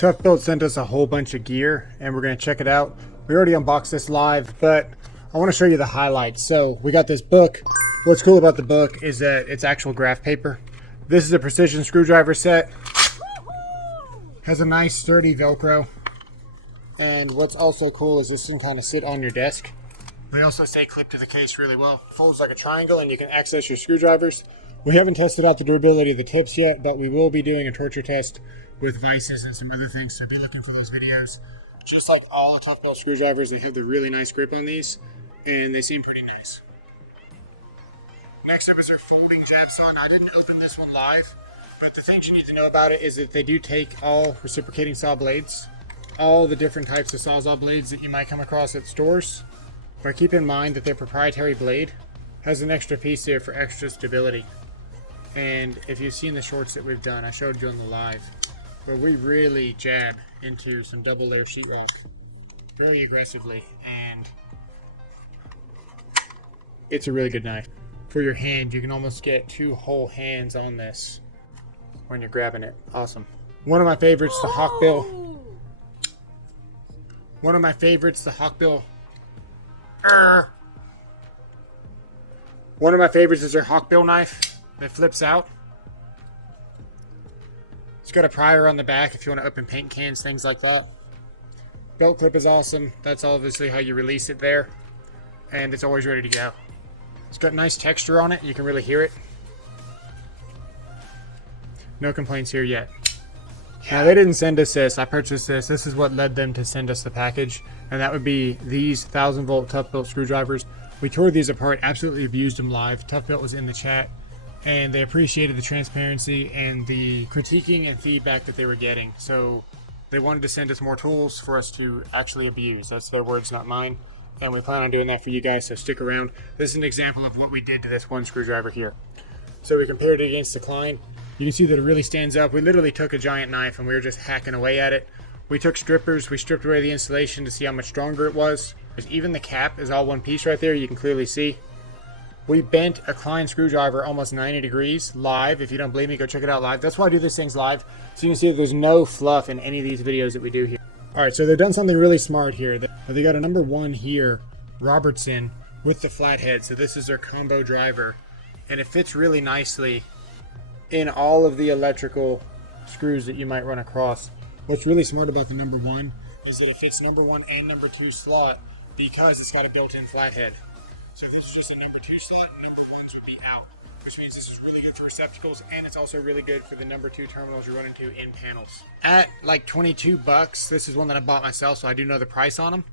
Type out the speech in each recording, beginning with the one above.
Toughbuilt sent us a whole bunch of gear and we're going to check it out. We already unboxed this live, but I want to show you the highlights. So we got this book. What's cool about the book is that it's actual graph paper. This is a precision screwdriver set. Has a nice sturdy Velcro. And what's also cool is this can kind of sit on your desk. They also stay clipped to the case really well. Folds like a triangle and you can access your screwdrivers. We haven't tested out the durability of the tips yet, but we will be doing a torture test with vices and some other things, so be looking for those videos. Just like all the Toughbuilt screwdrivers, they have the really nice grip on these, and they seem pretty nice. Next up is their folding jab saw. Now, I didn't open this one live, but the things you need to know about it is that they do take all reciprocating saw blades, all the different types of Sawzall blades that you might come across at stores, but keep in mind that their proprietary blade has an extra piece here for extra stability. And if you've seen the shorts that we've done, I showed you on the live, where we really jab into some double layer sheetrock very aggressively, and it's a really good knife. For your hand, you can almost get 2 whole hands on this when you're grabbing it. Awesome. One of my favorites, the Hawkbill. One of my favorites, the Hawkbill. One of my favorites is their Hawkbill knife that flips out. It's got a prior on the back if you want to open paint cans, things like that. Belt clip is awesome. That's obviously how you release it there. And it's always ready to go. It's got nice texture on it. You can really hear it. No complaints here yet. Now, they didn't send us this. I purchased this. This is what led them to send us the package. And that would be these 1000-volt Toughbuilt screwdrivers. We tore these apart, absolutely abused them live. Toughbuilt was in the chat, and they appreciated the transparency and the critiquing and feedback that they were getting. So they wanted to send us more tools for us to actually abuse. That's their words, not mine. And we plan on doing that for you guys, so stick around. This is an example of what we did to this one screwdriver here. So we compared it against the Klein. You can see that it really stands up. We literally took a giant knife and we were just hacking away at it. We took strippers, we stripped away the insulation to see how much stronger it was. Even the cap is all one piece right there, you can clearly see. We bent a Klein screwdriver almost 90 degrees live. If you don't believe me, go check it out live. That's why I do these things live, so you can see that there's no fluff in any of these videos that we do here. All right, so they've done something really smart here. They got a number 1 here, Robertson, with the flathead. So this is their combo driver, and it fits really nicely in all of the electrical screws that you might run across. What's really smart about the number 1 is that it fits number 1 and number 2 slot because it's got a built-in flathead. So if this is just a number 2 slot, number 1s would be out, which means this is really good for receptacles, and it's also really good for the number 2 terminals you run into in panels. At like 22 bucks, this is one that I bought myself, so I do know the price on them.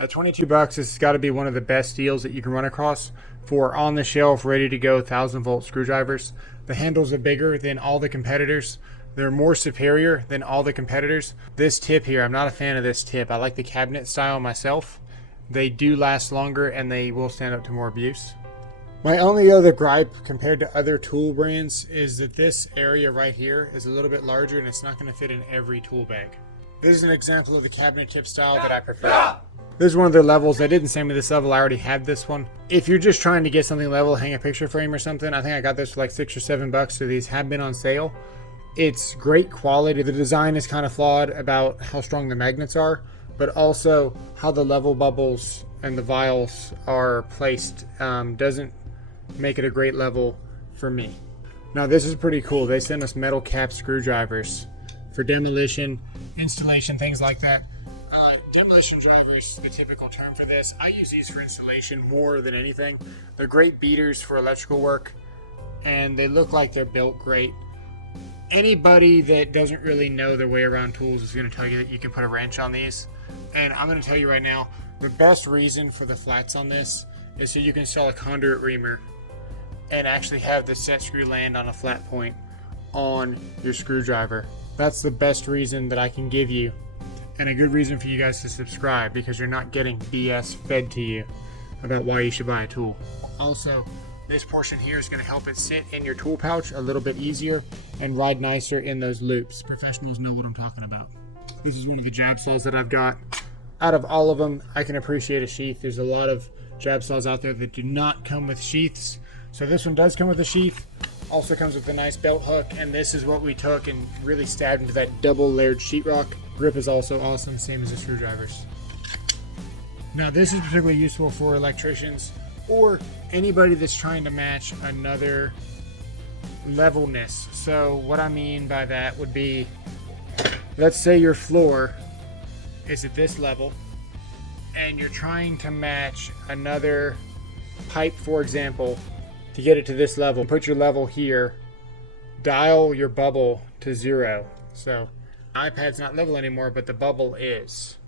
At 22 bucks, this has got to be one of the best deals that you can run across for on-the-shelf, ready-to-go 1000-volt screwdrivers. The handles are bigger than all the competitors. They're more superior than all the competitors. This tip here, I'm not a fan of this tip. I like the cabinet style myself. They do last longer and they will stand up to more abuse. My only other gripe compared to other tool brands is that this area right here is a little bit larger and it's not going to fit in every tool bag. This is an example of the cabinet tip style that I prefer. This is one of their levels. They didn't send me this level. I already had this one. If you're just trying to get something level, hang a picture frame or something, I think I got this for like 6 or 7 bucks. So these have been on sale. It's great quality. The design is kind of flawed about how strong the magnets are, but also how the level bubbles and the vials are placed doesn't make it a great level for me. Now this is pretty cool. They sent us metal cap screwdrivers for demolition, installation, things like that. Demolition driver is the typical term for this. I use these for installation more than anything. They're great beaters for electrical work, and they look like they're built great. Anybody that doesn't really know their way around tools is going to tell you that you can put a wrench on these. And I'm going to tell you right now, the best reason for the flats on this is so you can install a conduit reamer and actually have the set screw land on a flat point on your screwdriver. That's the best reason that I can give you, and a good reason for you guys to subscribe, because you're not getting BS fed to you about why you should buy a tool. Also, this portion here is going to help it sit in your tool pouch a little bit easier and ride nicer in those loops. Professionals know what I'm talking about. This is one of the jab saws that I've got. Out of all of them, I can appreciate a sheath. There's a lot of jab saws out there that do not come with sheaths. So this one does come with a sheath. Also comes with a nice belt hook, and this is what we took and really stabbed into that double layered sheetrock. Grip is also awesome, same as the screwdrivers. Now this is particularly useful for electricians or anybody that's trying to match another levelness. So what I mean by that would be, let's say your floor is at this level and you're trying to match another pipe, for example, to get it to this level. Put your level here, dial your bubble to 0. So iPad's not level anymore, but the bubble is.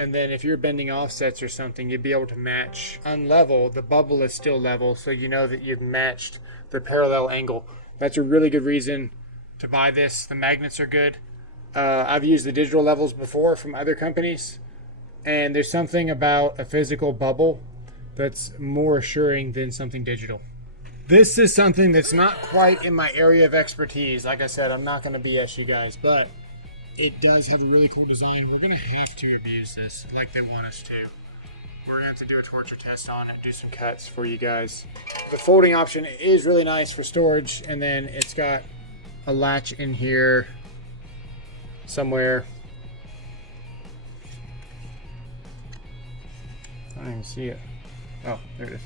And then if you're bending offsets or something, you'd be able to match unlevel. The bubble is still level, so you know that you've matched the parallel angle. That's a really good reason to buy this. The magnets are good. I've used the digital levels before from other companies, and there's something about a physical bubble that's more assuring than something digital. This is something that's not quite in my area of expertise. Like I said, I'm not going to BS you guys, but it does have a really cool design. We're going to have to abuse this like they want us to. We're going to have to do a torture test on it, do some cuts for you guys. The folding option is really nice for storage, and then it's got a latch in here somewhere. I don't even see it. Oh, there it is.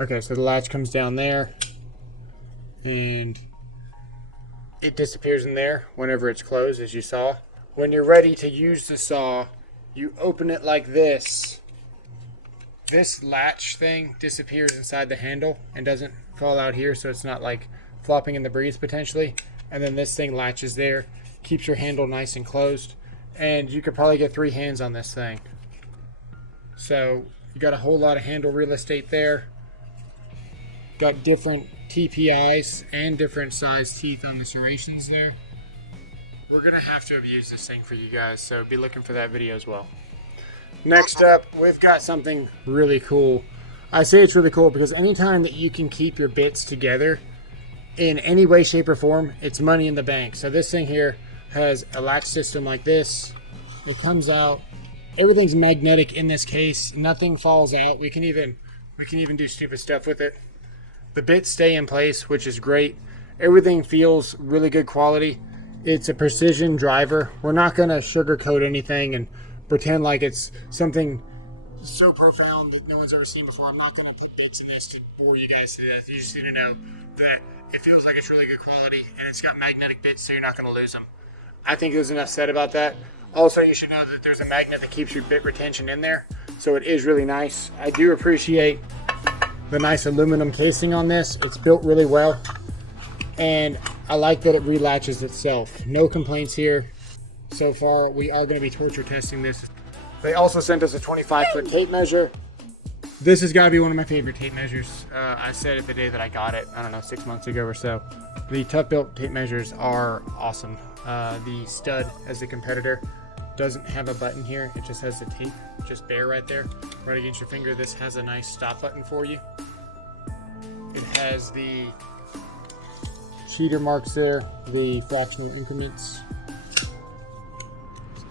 Okay, so the latch comes down there and it disappears in there whenever it's closed, as you saw. When you're ready to use the saw, you open it like this. This latch thing disappears inside the handle and doesn't fall out here, so it's not like flopping in the breeze potentially. And then this thing latches there, keeps your handle nice and closed, and you could probably get 3 hands on this thing. So you got a whole lot of handle real estate there. Got different TPIs and different size teeth on the serrations there. We're gonna have to abuse this thing for you guys, so be looking for that video as well. Next up, we've got something really cool. I say it's really cool because anytime that you can keep your bits together in any way, shape, or form, it's money in the bank. So this thing here has a latch system like this. It comes out. Everything's magnetic in this case. Nothing falls out. We can even do stupid stuff with it. The bits stay in place, which is great. Everything feels really good quality. It's a precision driver. We're not going to sugarcoat anything and pretend like it's something so profound that no one's ever seen before. I'm not going to put bits in this to bore you guys to death. You just need to know that it feels like it's really good quality and it's got magnetic bits, so you're not going to lose them. I think there's enough said about that. Also, you should know that there's a magnet that keeps your bit retention in there, so it is really nice. I do appreciate the nice aluminum casing on this. It's built really well, and I like that it relatches itself. No complaints here so far. We are going to be torture testing this. They also sent us a 25-foot tape measure. This has got to be one of my favorite tape measures. I said it the day that I got it, I don't know, 6 months ago or so. The Toughbuilt tape measures are awesome. The stud as a competitor doesn't have a button here. It just has the tape just bare right there, right against your finger. This has a nice stop button for you. It has the cheater marks there, the fractional increments.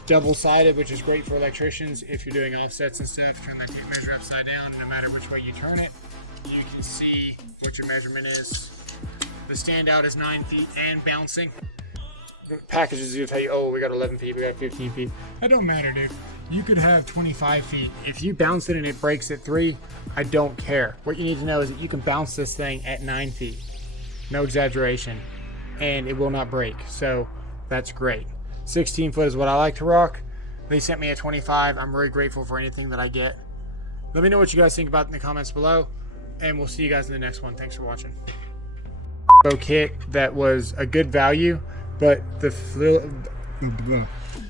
Double-sided, which is great for electricians if you're doing offsets and stuff. Turn that tape measure upside down. No matter which way you turn it, you can see what your measurement is. The standout is 9 feet and bouncing. The packages will tell you, oh, we got 11 feet, we got 15 feet. That don't matter, dude. You could have 25 feet. If you bounce it and it breaks at 3, I don't care. What you need to know is that you can bounce this thing at 9 feet. No exaggeration. And it will not break. So that's great. 16 foot is what I like to rock. They sent me a 25. I'm very grateful for anything that I get. Let me know what you guys think about it in the comments below. And we'll see you guys in the next one. Thanks for watching. Kit that was a good value, but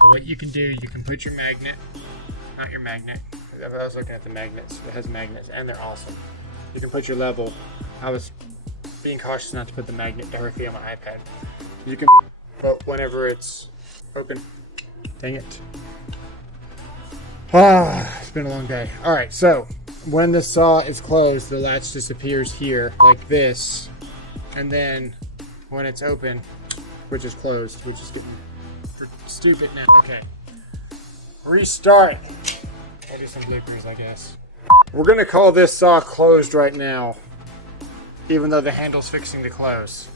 what you can do, you can put your magnet, not your magnet, I was looking at the magnets. It has magnets and they're awesome. You can put your level. I was being cautious not to put the magnet directly on my iPad. You can, but whenever it's open, dang it. It's been a long day. All right, so when the saw is closed, the latch disappears here like this. And then when it's open, which is closed, which is getting stupid now. Okay, restart. I'll do some bloopers, I guess. We're gonna call this saw closed right now. even though the handle's fixing to close.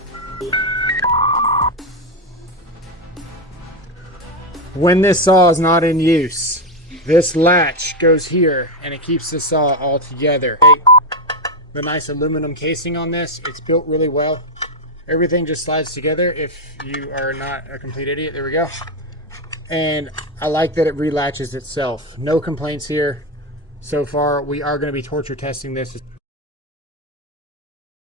When this saw is not in use, this latch goes here and it keeps the saw all together. The nice aluminum casing on this, it's built really well. Everything just slides together if you are not a complete idiot. There we go. And I like that it relatches itself. No complaints here so far. We are going to be torture testing this